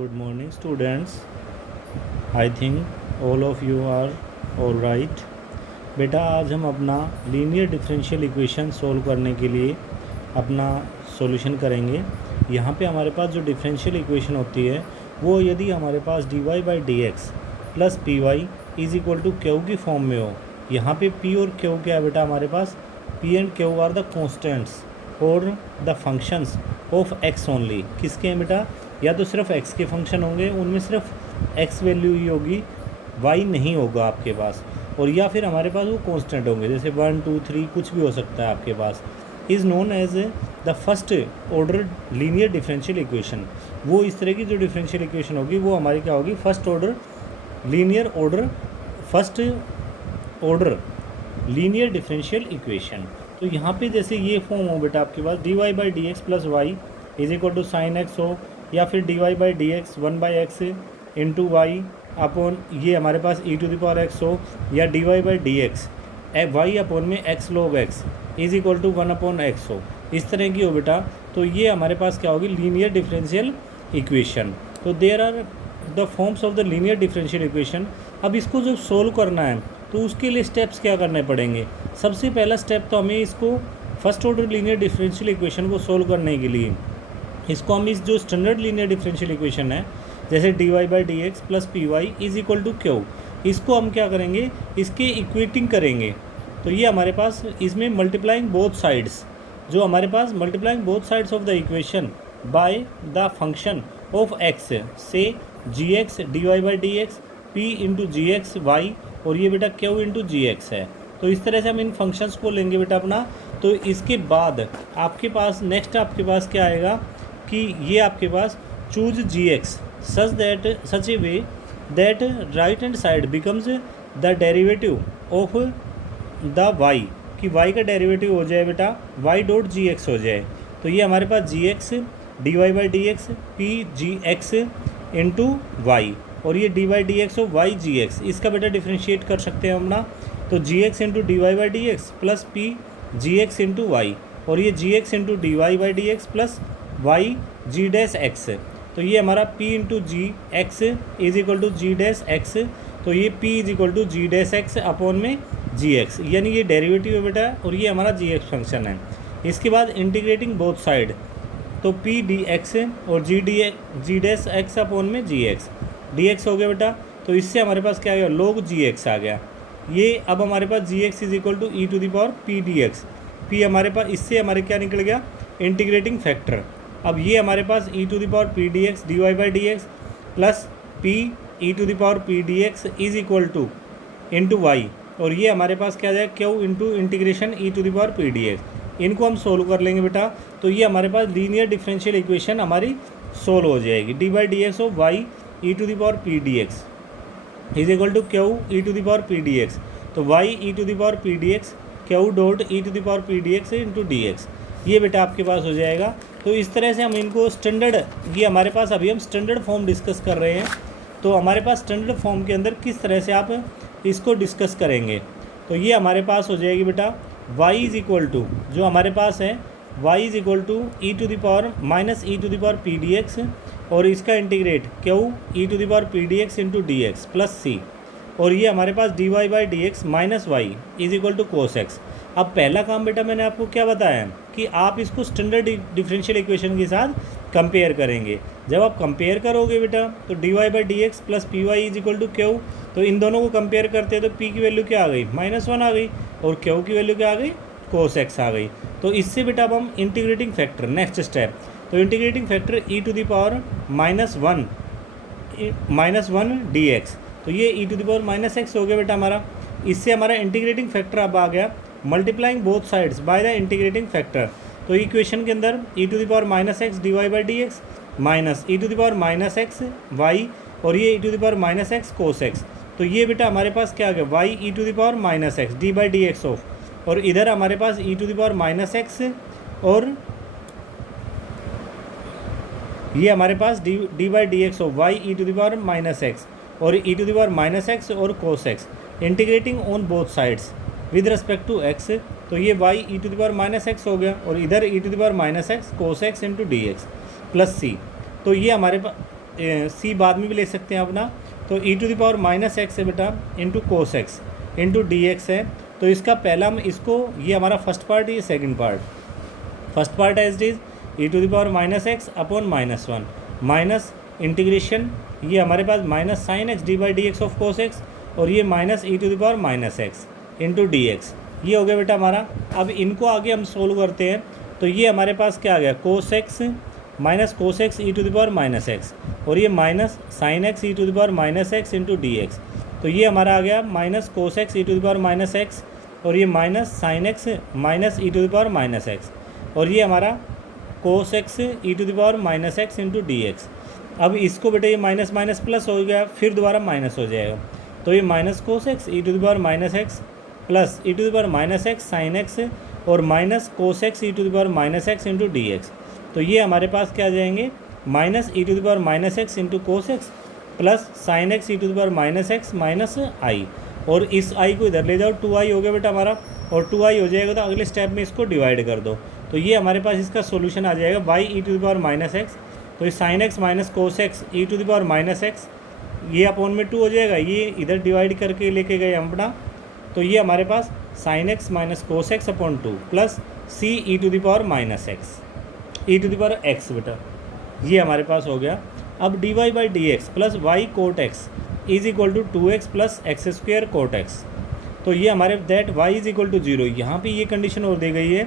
Good morning, students. I think all of you are all right. बेटा आज हम अपना लीनियर डिफरेंशियल इक्वेशन सोल्व करने के लिए अपना सॉल्यूशन करेंगे। यहाँ पे हमारे पास जो डिफरेंशियल इक्वेशन होती है वो यदि हमारे पास dy by D x plus P Y is equal to Q की फॉर्म में हो। यहाँ पे p और q क्या है बेटा, हमारे पास p and q are the constants और the functions of x only. किसके हैं बेटा? या तो सिर्फ x के फंक्शन होंगे, उनमें सिर्फ x वैल्यू ही होगी, y नहीं होगा आपके पास, और या फिर हमारे पास वो कांस्टेंट होंगे, जैसे 1 2 3 कुछ भी हो सकता है आपके पास। Is known as the first order linear differential equation. वो इस तरह की जो डिफरेंशियल इक्वेशन होगी वो हमारी क्या होगी? First order linear differential equation. तो यहाँ पे जैसे ये फॉर्म हो बेटा आपके पास dy by D x plus y is equal to sine x हो, या फिर dy by D x 1 by x into y upon ये हमारे पास e to the power x हो, या dy by D x y upon में x log x is equal to 1 upon x हो, इस तरह की हो बेटा। तो ये हमारे पास क्या होगी? Linear differential equation. तो there are the forms of the linear differential equation. अब इसको जो सोल्व करना है तो उसके लिए स्टेप्स क्या करने पड़ेंगे? सबसे पहला स्टेप तो हमें इसको first order linear differential equation को सोल्व करने के लिए इसको हम इस जो स्टैंडर्ड लीनियर डिफरेंशियल इक्वेशन है, जैसे dy by D x plus P Y is equal to q, इसको हम क्या करेंगे? इसके इक्वेटिंग करेंगे। तो ये हमारे पास इसमें मल्टीप्लाइंग बोथ साइड्स, जो हमारे पास multiplying both sides of the equation by the function of x से g x d y by D x p into g x y, और ये बेटा क्यू इंटू जी एक्स है। तो इस तरह से हम इन फंक्शंस को लेंगे बेटा अपना। तो इसके बाद आपके पास नेक्स्ट आपके पास क्या आएगा कि ये आपके पास choose g x such a way that right hand side becomes the derivative of the y, कि वाई का डेरिवेटिव हो जाए बेटा वाई डॉट जी एक्स हो जाए। तो ये हमारे पास g x d y by D x p g x into y, और ये डी वाई डी एक्स और वाई जी एक्स, इसका बेटा डिफ्रेंशिएट कर सकते हैं हम ना। तो g x into d y by D x plus p g x into y, और ये g x into d y by D x plus y g dash x. तो ये हमारा p into g x is equal to g dash x, तो ये p is equal to g dash x upon में g x, यानी ये derivative है बेटा, और ये हमारा जी एक्स फंक्शन है। इसके बाद इंटीग्रेटिंग बोथ साइड, तो p डी एक्स और जी डैश एक्स अपॉन में जी एक्स डी एक्स हो गया बेटा। तो इससे हमारे पास क्या आ गया? log जी एक्स आ गया। ये अब हमारे पास g x is equal to e to the power p d x, p हमारे पास इससे हमारे क्या निकल गया? Integrating factor. अब ये हमारे पास e to the power p d x d y by D x plus p e to the power p d x is equal to into y, और ये हमारे पास क्या आ जाएगा? Q into integration e to the power p d x. इनको हम solve कर लेंगे बेटा। तो ये हमारे पास लीनियर डिफरेंशियल इक्वेशन हमारी सोल्व हो जाएगी। D by D x of y e to the power p d x is equal to q e to the power p d x, तो y e to the power p d x q dot e to the power p d x into d x, ये बेटा आपके पास हो जाएगा। तो इस तरह से हम इनको स्टैंडर्ड, ये हमारे पास अभी हम स्टैंडर्ड फॉर्म डिस्कस कर रहे हैं। तो हमारे पास स्टैंडर्ड फॉर्म के अंदर किस तरह से आप इसको डिस्कस करेंगे? तो ये हमारे पास हो जाएगी बेटा y इज इक्वल टू, जो हमारे पास है y is equal to e to the power minus e to the power p d x, और इसका integrate q e to the power p d x into d x plus c, और ये हमारे पास d y by D x minus y is equal to cos x. अब पहला काम बेटा मैंने आपको क्या बताया कि आप इसको स्टैंडर्ड डिफरेंशियल इक्वेशन के साथ कंपेयर करेंगे। जब आप कंपेयर करोगे बेटा तो d y by D x plus P Y is equal to q, तो इन दोनों को कंपेयर करते हैं तो p की वैल्यू क्या आ गई? -1 आ गई, और q की वैल्यू क्या आ गई? cos x आ गई। तो इससे बेटा अब हम इंटीग्रेटिंग फैक्टर, नेक्स्ट स्टेप, तो integrating factor e to the power -1 d x, तो ये e to the power minus x हो गया बेटा हमारा। इससे हमारा इंटीग्रेटिंग फैक्टर अब आ गया multiplying both sides by the integrating factor. तो इक्वेशन के अंदर e to the power minus x d y by D x minus e to the power minus x y, और ये e to the power minus x cos x. तो ये बेटा हमारे पास क्या आ गया? Y e to the power minus x d by D x of, और इधर हमारे पास e to the power minus x, और ये हमारे पास d by D x of y e to the power minus x, और e to the power minus x और cos x, integrating on both sides with respect to x. तो ये y e to the power minus x हो गया, और इधर e to the power minus x cos x into d x plus c. तो ये हमारे पास सी बाद में भी ले सकते हैं अपना। तो e to the power minus x है बेटा into cos x into d x है। तो इसका पहला हम इसको, ये हमारा फर्स्ट पार्ट, ये second part. First part as is e to the power minus x upon minus one minus integration, ये हमारे पास minus sign x d by D x of cos x, और ये minus e to the power minus x into d x. ये हो गया बेटा हमारा। अब इनको आगे हम सोल्व करते हैं। तो ये हमारे पास क्या आ गया, cos x minus cos x e to the power minus x, और ये minus sign x e to the power minus x into d x. तो ये हमारा आ गया minus cos x e to the power minus x, और ये minus sign x minus e to the power minus x, और ये हमारा cos x e to the power minus x into d x. अब इसको बेटा ये माइनस माइनस प्लस हो गया, फिर दोबारा माइनस हो जाएगा। तो ये minus cos x e to the power minus x plus e to the power minus x sin x और minus cos x e to the power minus x into d x. तो ये हमारे पास क्या आ जाएंगे, minus e to the power minus x into cos x plus sin x e to the power minus x minus I, और इस आई को इधर ले जाओ, 2i हो गया बेटा हमारा, और 2i हो जाएगा तो अगले स्टेप में इसको डिवाइड कर दो। तो ये हमारे पास इसका सोल्यूशन आ जाएगा y e to the power minus x. तो ये sine x minus cos x e to the power minus x, ये अपॉन में 2 हो जाएगा, ये इधर डिवाइड करके लेके गए हम अपना। तो ये हमारे पास sin x minus cos x upon 2 plus c e to the power minus x e to the power x बेटा, ये हमारे पास हो गया। अब d y by D x plus y cot x is equal to 2x plus x square cot x. तो ये हमारे that y is equal to 0, यहाँ पर ये कंडीशन और दी गई है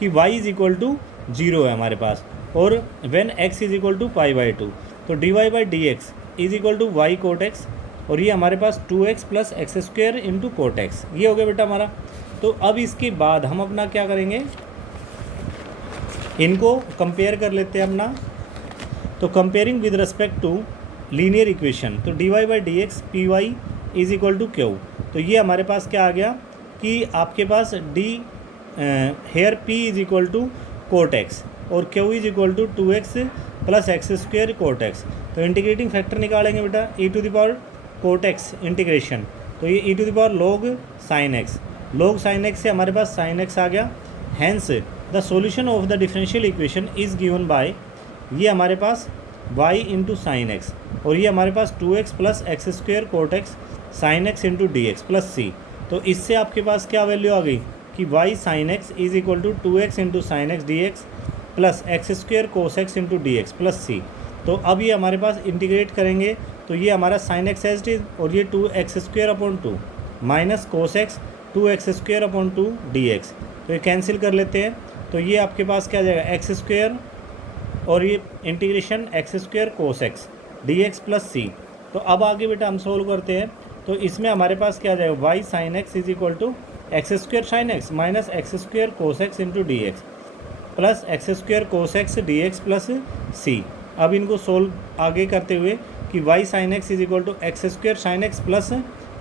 कि y इज इक्वल टू 0 है हमारे पास, और when x is equal to pi by 2। तो d y by D x is equal to y cot x, और ये हमारे पास 2x plus x square into cot x, ये हो गया बेटा हमारा। तो अब इसके बाद हम अपना क्या करेंगे, इनको कंपेयर कर लेते हैं अपना। तो comparing with respect to linear equation, तो d y by D x p Y is equal to q. तो ये हमारे पास क्या आ गया कि आपके पास d here p is equal to cot x और q is equal to 2x plus x square cot x. तो इंटीग्रेटिंग फैक्टर निकालेंगे बेटा, e to the power cot x integration, तो ये e to the power log sin x, log sin x से हमारे पास sin x आ गया। Hence the solution of the differential equation is given by, ये हमारे पास y इंटू साइन एक्स, और ये हमारे पास 2x plus x square cot x sin x into d x plus c. तो इससे आपके पास क्या वैल्यू आ गई कि y sign x is equal to 2x into sin x d x plus x square cos x into d x plus c. तो अब ये हमारे पास इंटीग्रेट करेंगे, तो ये हमारा साइन एक्स एज इज, और ये 2x square upon 2 minus cos x 2x square upon 2 D x. तो ये कैंसिल कर लेते हैं, तो ये आपके पास क्या आ जाएगा एक्स स्क्वेयर, और ये integration x square cos x d x plus c. तो अब आगे बेटा हम सोल्व करते हैं। तो इसमें हमारे पास क्या आ जाएगा, y sin x is equal to x square sin x minus x square cos x into d x plus x square cos x d x plus c. अब इनको सोल्व आगे करते हुए कि y sin x is equal to x square sin x plus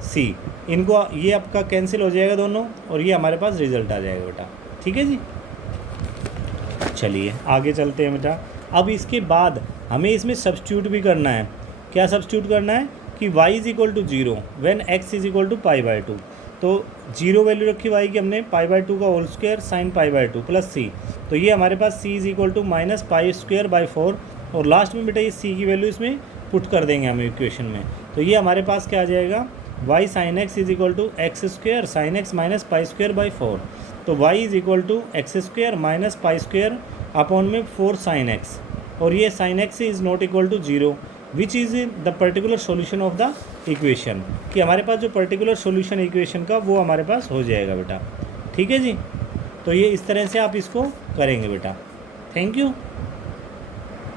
c, इनको ये आपका cancel हो जाएगा दोनों, और ये हमारे पास रिजल्ट आ जाएगा बेटा। ठीक है जी, चलिए आगे चलते हैं बेटा। अब इसके बाद हमें इसमें सब्स्टिट्यूट भी करना है। क्या सब्स्टिट्यूट करना है कि y is equal to 0 when x is equal to pi by 2। तो 0 वैल्यू रखी y की हमने, पाई बाई 2 का whole square sine pi by 2 plus c। तो ये हमारे पास c is equal to minus pi square by 4, और लास्ट में बेटा ये c की वैल्यू इसमें पुट कर देंगे हम इक्वेशन में। तो ये हमारे पास क्या आ जाएगा, y sign x is equal to x square sine x minus pi square by 4। तो y is equal to x square minus pi square upon में 4 साइन एक्स, और ये sine x is not equal to 0 which is the particular solution of the equation, कि हमारे पास जो particular solution equation का वो हमारे पास हो जाएगा बेटा। ठीक है जी, तो ये इस तरह से आप इसको करेंगे बेटा। Thank you.